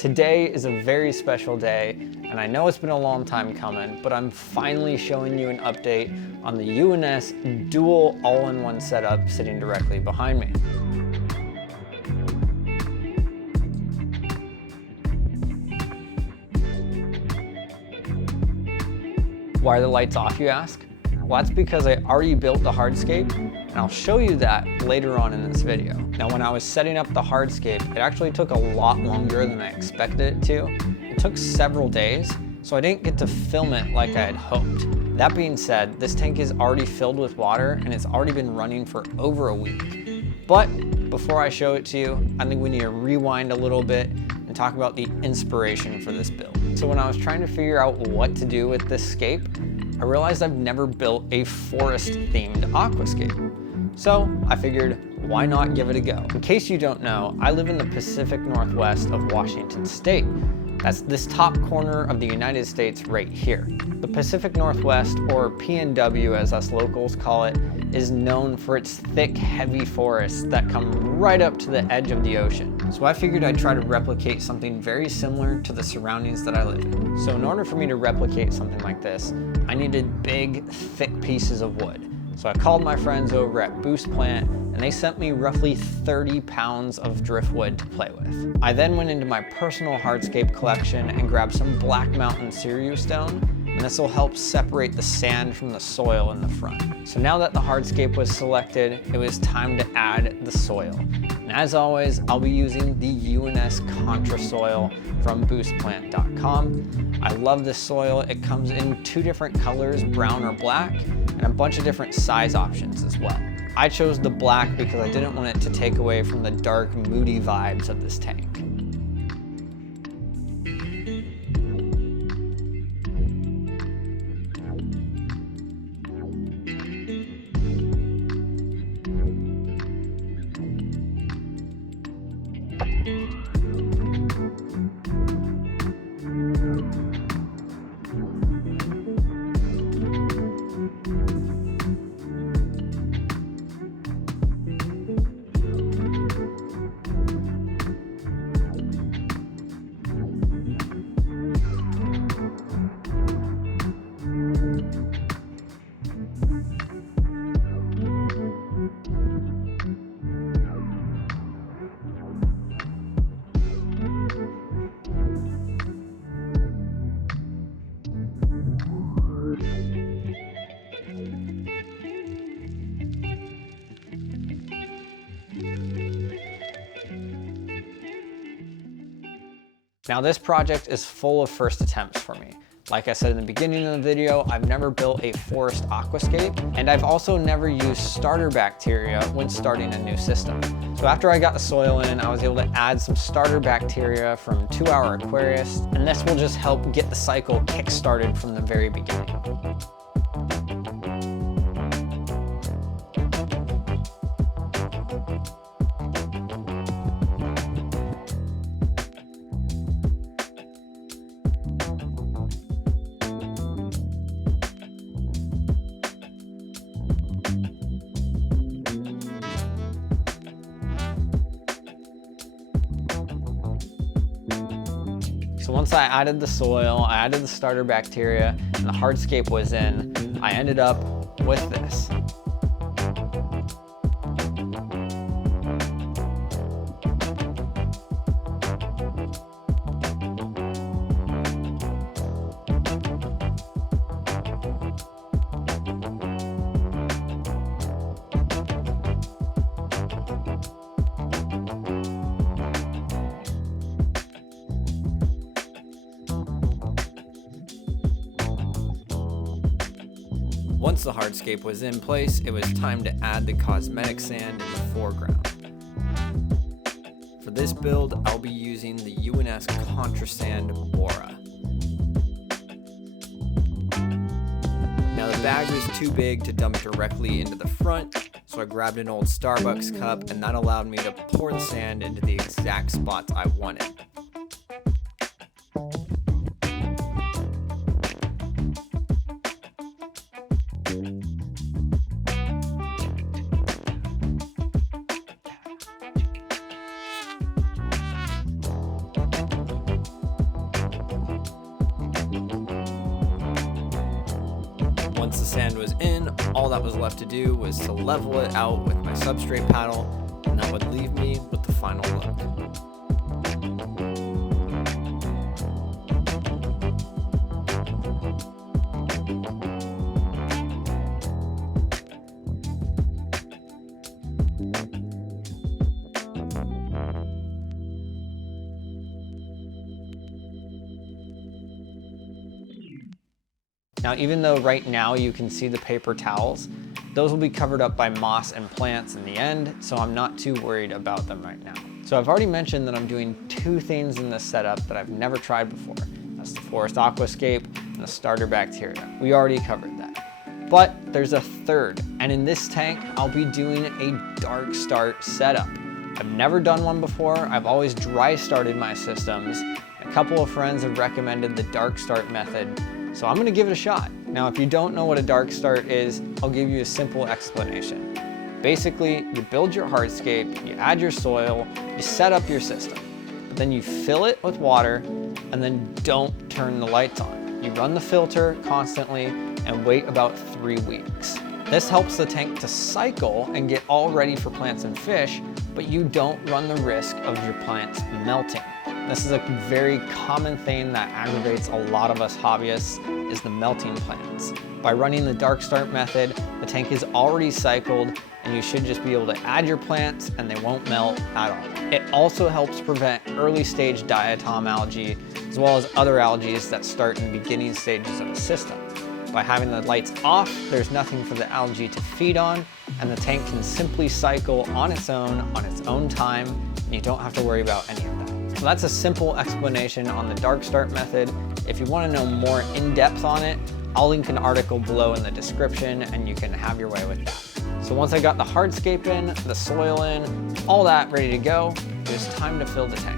Today is a very special day, and I know it's been a long time coming, but I'm finally showing you an update on the UNS dual all-in-one setup sitting directly behind me. Why are the lights off, you ask? Well, that's because I already built the hardscape, and I'll show you that later on in this video. Now, when I was setting up the hardscape, it actually took a lot longer than I expected it to. It took several days, so I didn't get to film it like I had hoped. That being said, this tank is already filled with water, and it's already been running for over a week. But before I show it to you, I think we need to rewind a little bit and talk about the inspiration for this build. So when I was trying to figure out what to do with this scape, I realized I've never built a forest-themed aquascape. So I figured, why not give it a go? In case you don't know, I live in the Pacific Northwest of Washington State. That's this top corner of the United States right here. The Pacific Northwest, or PNW as us locals call it, is known for its thick, heavy forests that come right up to the edge of the ocean. So I figured I'd try to replicate something very similar to the surroundings that I live in. So in order for me to replicate something like this, I needed big, thick pieces of wood. So I called my friends over at Boost Plant, and they sent me roughly 30 pounds of driftwood to play with. I then went into my personal hardscape collection and grabbed some Black Mountain Cereal stone, and this will help separate the sand from the soil in the front. So now that the hardscape was selected, it was time to add the soil. And as always, I'll be using the UNS Contra soil from boostplant.com. I love this soil. It comes in two different colors, brown or black, and a bunch of different size options as well. I chose the black because I didn't want it to take away from the dark, moody vibes of this tank. Now this project is full of first attempts for me. Like I said in the beginning of the video, I've never built a forest aquascape, and I've also never used starter bacteria when starting a new system. So after I got the soil in, I was able to add some starter bacteria from 2 Hour Aquarius, and this will just help get the cycle kick-started from the very beginning. So once I added the soil, I added the starter bacteria, and the hardscape was in, I ended up with this. Once the hardscape was in place, it was time to add the cosmetic sand in the foreground. For this build, I'll be using the UNS Contra Sand Bora. Now the bag was too big to dump directly into the front, so I grabbed an old Starbucks cup, and that allowed me to pour the sand into the exact spots I wanted. Once the sand was in, all that was left to do was to level it out with my substrate paddle, and that would leave me with the final look. Now, even though right now you can see the paper towels, those will be covered up by moss and plants in the end, so I'm not too worried about them right now. So I've already mentioned that I'm doing two things in this setup that I've never tried before. That's the Forest Aquascape and the starter bacteria. We already covered that. But there's a third, and in this tank, I'll be doing a dark start setup. I've never done one before. I've always dry started my systems. A couple of friends have recommended the dark start method, so I'm gonna give it a shot. Now, if you don't know what a dark start is, I'll give you a simple explanation. Basically, you build your hardscape, you add your soil, you set up your system, but then you fill it with water and then don't turn the lights on. You run the filter constantly and wait about 3 weeks. This helps the tank to cycle and get all ready for plants and fish, but you don't run the risk of your plants melting. This is a very common thing that aggravates a lot of us hobbyists, is the melting plants. By running the dark start method, the tank is already cycled and you should just be able to add your plants and they won't melt at all. It also helps prevent early stage diatom algae, as well as other algae that start in the beginning stages of the system. By having the lights off, there's nothing for the algae to feed on, and the tank can simply cycle on its own time, and you don't have to worry about any of that. So that's a simple explanation on the dark start method. If you want to know more in depth on it, I'll link an article below in the description and you can have your way with that. So once I got the hardscape in, the soil in, all that ready to go, it was time to fill the tank.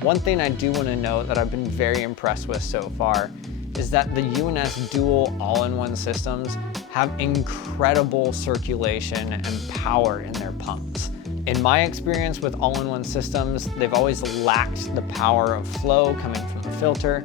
One thing I do want to note that I've been very impressed with so far is that the UNS dual all-in-one systems have incredible circulation and power in their pumps. In my experience with all-in-one systems, they've always lacked the power of flow coming from the filter,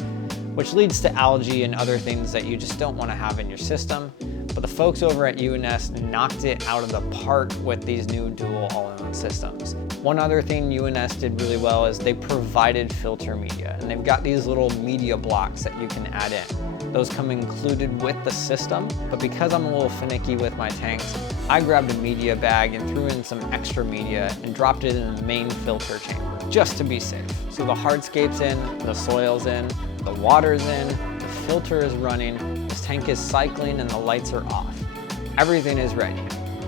which leads to algae and other things that you just don't want to have in your system. But the folks over at UNS knocked it out of the park with these new dual all-in-one systems. One other thing UNS did really well is they provided filter media, and they've got these little media blocks that you can add in. Those come included with the system, but because I'm a little finicky with my tanks, I grabbed a media bag and threw in some extra media and dropped it in the main filter chamber, just to be safe. So the hardscape's in, the soil's in, the water's in, the filter is running, this tank is cycling, and the lights are off. Everything is ready,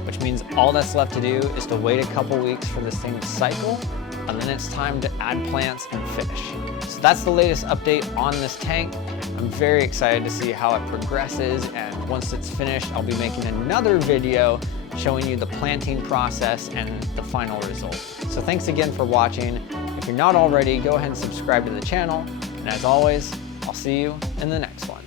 which means all that's left to do is to wait a couple weeks for this thing to cycle, and then it's time to add plants and finish. So that's the latest update on this tank. I'm very excited to see how it progresses, and once it's finished, I'll be making another video showing you the planting process and the final result. So thanks again for watching. If you're not already, go ahead and subscribe to the channel, and as always, I'll see you in the next one.